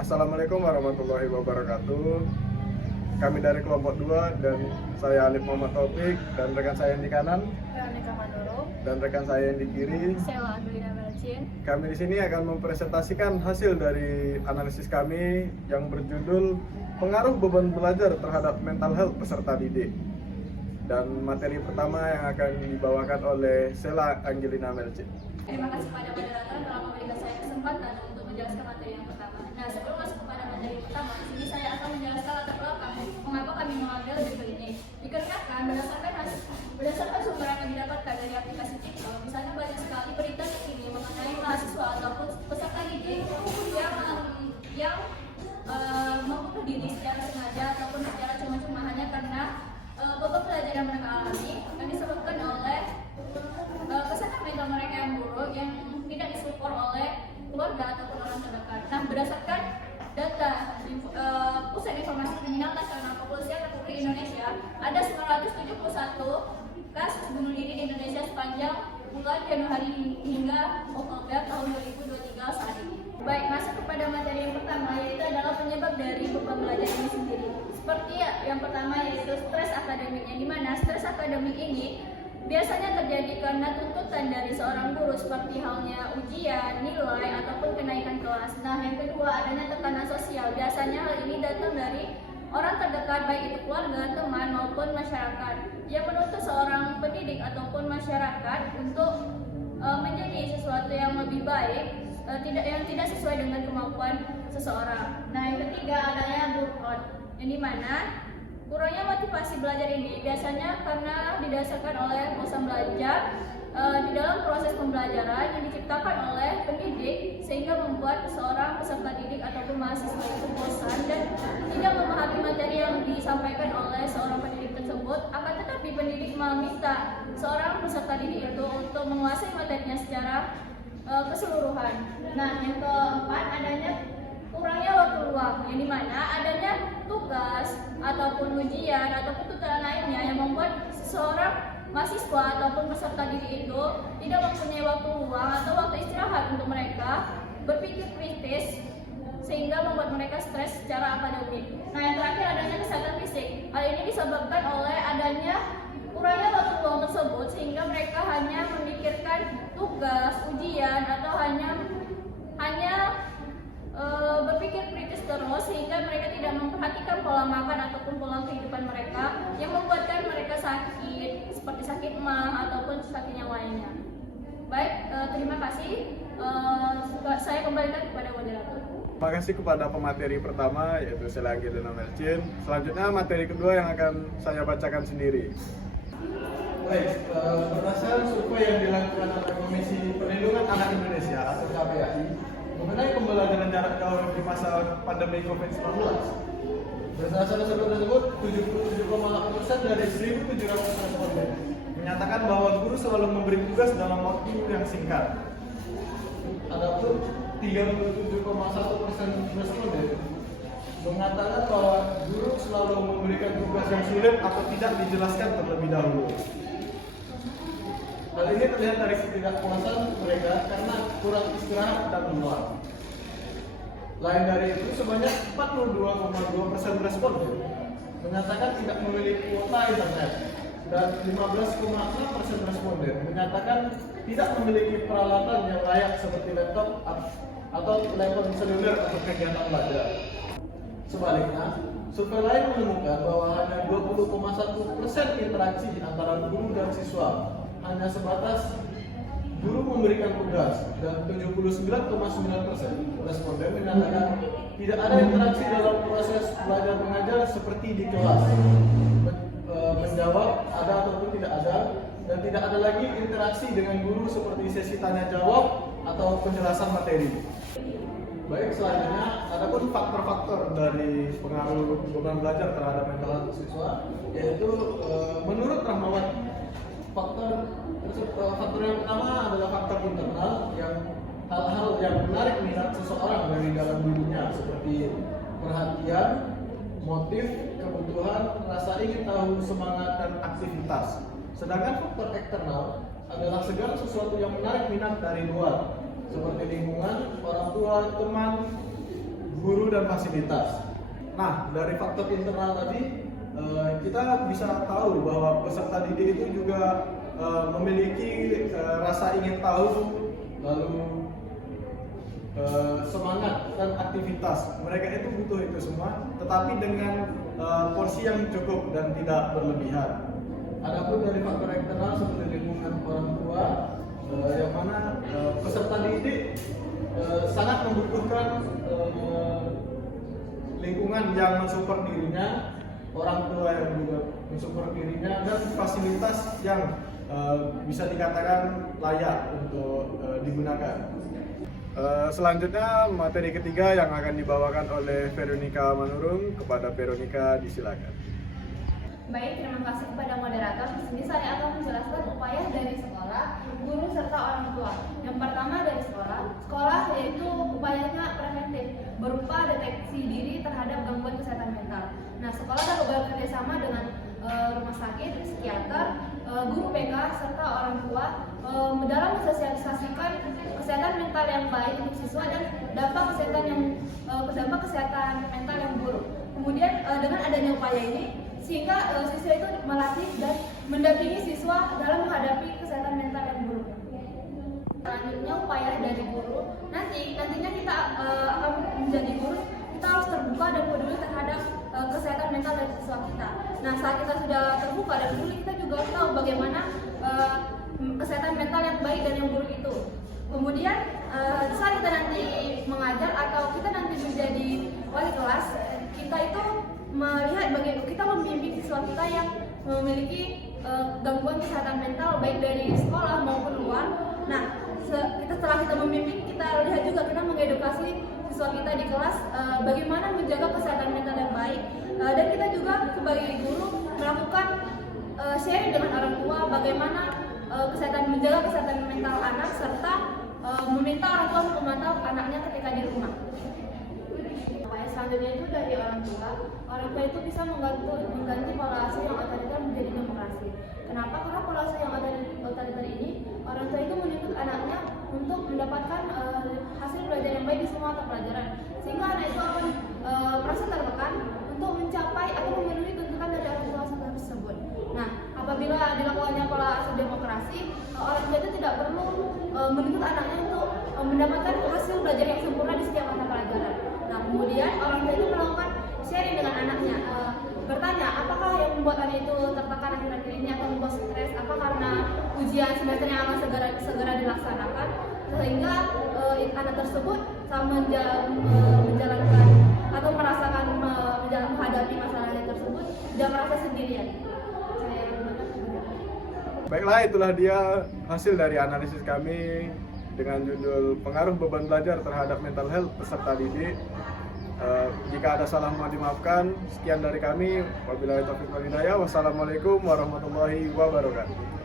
Assalamualaikum warahmatullahi wabarakatuh. Kami dari kelompok 2 dan saya Alif Muhammad Taufik dan rekan saya yang di kanan Veronica Mandoro, dan rekan saya yang di kiri. Sheila Andulina Melcin. Kami di sini akan mempresentasikan hasil dari analisis kami yang berjudul pengaruh beban belajar terhadap mental health peserta didik. Dan materi pertama yang akan dibawakan oleh Sheila Angelina Melcin. Terima kasih kepada moderator telah memberikan saya kesempatan untuk menjelaskan materi yang pertama. Nah, sebelum masuk kepada materi pertama, di sini saya akan menjelaskan latar belakang mengapa kami mengambil judul ini. Dikarenakan berdasarkan sumber yang didapatkan dari aplikasi TikTok, misalnya banyak sekali berita ini mengenai mahasiswa ataupun peserta didik yang membunuh diri secara sengaja ataupun secara cuma-cuma hanya karena beban belajar yang mereka alami yang disebabkan oleh kesehatan mental mereka yang buruk yang tidak disupport oleh keluarga ataupun orang terdekat. Nah, berdasarkan data Pusat Informasi Kriminal Nasional Kepolisian Republik Indonesia, ada 971 kasus bunuh diri di Indonesia sepanjang bulan Januari hingga Oktober tahun 2023 saat ini. Baik, masuk kepada materi yang pertama, yaitu adalah penyebab dari beban belajar ini sendiri. Seperti yang pertama yaitu stres akademiknya, di mana stres akademik ini biasanya terjadi karena tuntutan dari seorang guru seperti halnya ujian, nilai, ataupun kenaikan kelas. Nah, yang kedua adanya tekanan sosial. Biasanya hal ini datang dari orang terdekat, baik itu keluarga, teman, maupun masyarakat, yang menuntut seorang pendidik ataupun masyarakat untuk menjadi sesuatu yang lebih baik, yang tidak sesuai dengan kemampuan seseorang. Nah, yang ketiga adanya burnout, yang dimana kurangnya motivasi belajar ini biasanya karena didasarkan oleh bosan belajar di dalam proses pembelajaran yang diciptakan oleh pendidik, sehingga membuat seorang peserta didik ataupun mahasiswa itu bosan dan tidak memahami materi yang disampaikan oleh seorang pendidik tersebut. Akan tetapi pendidik meminta seorang peserta didik itu untuk menguasai materinya secara keseluruhan. Nah, yang keempat adanya kurangnya waktu luang, yang dimana adanya tugas ataupun ujian ataupun tuntutan lainnya yang membuat seseorang mahasiswa ataupun peserta didik itu tidak mempunyai waktu luang atau waktu istirahat untuk mereka berpikir kritis, sehingga membuat mereka stres secara akademik. Nah, yang terakhir adanya kesehatan fisik. Hal ini disebabkan oleh adanya kurangnya waktu luang tersebut, sehingga mereka hanya memikirkan tugas, ujian, atau hanya berpikir kritis terus, sehingga mereka tidak memperhatikan pola makan ataupun pola kehidupan mereka yang membuatkan mereka sakit, seperti sakit mah ataupun sakit yang lainnya. Baik, terima kasih. Saya kembalikan kepada moderator. Terima kasih kepada pemateri pertama yaitu Sheila Angelina Melcin. Selanjutnya materi kedua yang akan saya bacakan sendiri. Baik, berdasarkan survei yang dilakukan oleh Komisi Perlindungan Anak Indonesia atau KPAI mengenai pembelajaran jarak jauh di masa pandemi COVID-19, berdasarkan survei tersebut 77,8% dari 1.700 responden menyatakan bahwa guru selalu memberi tugas dalam waktu yang singkat. Adapun 37,1% responden mengatakan bahwa guru selalu memberikan tugas yang sulit atau tidak dijelaskan terlebih dahulu. Hal ini terlihat dari ketidakpuasan mereka karena kurang istirahat dan lelah. Lain dari itu, sebanyak 42,2% responden menyatakan tidak memiliki kuota internet dan 15,6% responden menyatakan tidak memiliki peralatan yang layak seperti laptop atau telepon seluler untuk kegiatan belajar. Sebaliknya, survei lain menemukan bahwa hanya 20,1% interaksi antara guru dan siswa, hanya sebatas guru memberikan tugas, dan 79,9% responden menyatakan tidak ada interaksi dalam proses belajar mengajar seperti di kelas. Menjawab ada ataupun tidak ada, dan tidak ada lagi interaksi dengan guru seperti sesi tanya jawab atau penjelasan materi. Baik, selanjutnya adapun faktor-faktor dari pengaruh beban belajar terhadap mental health siswa, yaitu menurut Rahmawati, faktor yang pertama adalah faktor internal, yang hal-hal yang menarik minat seseorang dari dalam dirinya seperti perhatian, motif, kebutuhan, rasa ingin tahu, semangat, dan aktivitas. Sedangkan faktor eksternal adalah segala sesuatu yang menarik minat dari luar, seperti lingkungan, orang tua, teman, guru dan fasilitas. Nah, dari faktor internal tadi kita bisa tahu bahwa peserta didik itu juga memiliki rasa ingin tahu, lalu semangat dan aktivitas. Mereka itu butuh itu semua, tetapi dengan porsi yang cukup dan tidak berlebihan. Adapun dari faktor eksternal seperti lingkungan orang tua, yang mana peserta didik sangat membutuhkan lingkungan yang mensupport dirinya, orang tua yang juga mensupport dirinya, dan fasilitas yang bisa dikatakan layak untuk digunakan. Selanjutnya materi ketiga yang akan dibawakan oleh Veronica Manurung. Kepada Veronica disilakan. Baik, terima kasih kepada moderator. Di sini saya akan menjelaskan upaya dari sekolah, guru, serta orang tua. Yang pertama dari sekolah yaitu upayanya preventif, berupa deteksi diri terhadap gangguan kesehatan mental. Nah, sekolah dapat bekerja sama dengan rumah sakit, psikiater, guru BK, serta orang tua dalam mensosialisasikan kesehatan mental yang baik untuk siswa dan dampak kesehatan mental yang buruk. Kemudian dengan adanya upaya ini, sehingga siswa itu melatih dan mendampingi siswa dalam menghadapi kesehatan mental yang buruk. Selanjutnya upaya dari guru, nantinya kita akan menjadi guru, kita harus terbuka dan peduli terhadap kesehatan mental dari siswa kita. Nah, saat kita sudah terbuka dan peduli, kita juga tahu bagaimana kesehatan mental yang baik dan yang buruk itu. Kemudian saat kita nanti mengajar atau kita nanti menjadi wali kelas, kita itu melihat bagaimana kita membimbing siswa kita yang memiliki gangguan kesehatan mental baik dari sekolah maupun luar. Nah, setelah kita membimbing, kita lihat juga kita mengedukasi siswa kita di kelas bagaimana menjaga kesehatan mental yang baik, dan kita juga sebagai guru melakukan sharing dengan orang tua bagaimana menjaga kesehatan mental anak, serta meminta orang tua untuk memantau anaknya ketika di rumah. Selanjutnya itu dari orang tua itu bisa mengganti pola asuh yang otoriter menjadi demokrasi. Kenapa? Karena pola asuh yang otoriter ini, orang tua itu menuntut anaknya untuk mendapatkan hasil belajar yang baik di semua mata pelajaran, sehingga anak itu akan merasa tertekan untuk mencapai atau memenuhi tuntutan dari orang tua tersebut. Nah, apabila dilakukannya pola asuh demokrasi, orang tua itu tidak perlu menuntut anaknya untuk mendapatkan hasil belajar yang sempurna di setiap mata pelajaran. Nah, kemudian orang tua itu melakukan sharing dengan anaknya, bertanya apakah yang membuat anak itu tertekan akhir-akhir ini atau membuat stres, apa karena ujian semester yang akan segera dilaksanakan, sehingga anak tersebut sama menjalankan atau merasakan menghadapi masalah tersebut tidak merasa sendirian. Baiklah, itulah dia hasil dari analisis kami dengan judul pengaruh beban belajar terhadap mental health peserta didik. Jika ada salah mohon dimaafkan. Sekian dari kami. Wabillahi taufiq wal hidayah. Wassalamualaikum warahmatullahi wabarakatuh.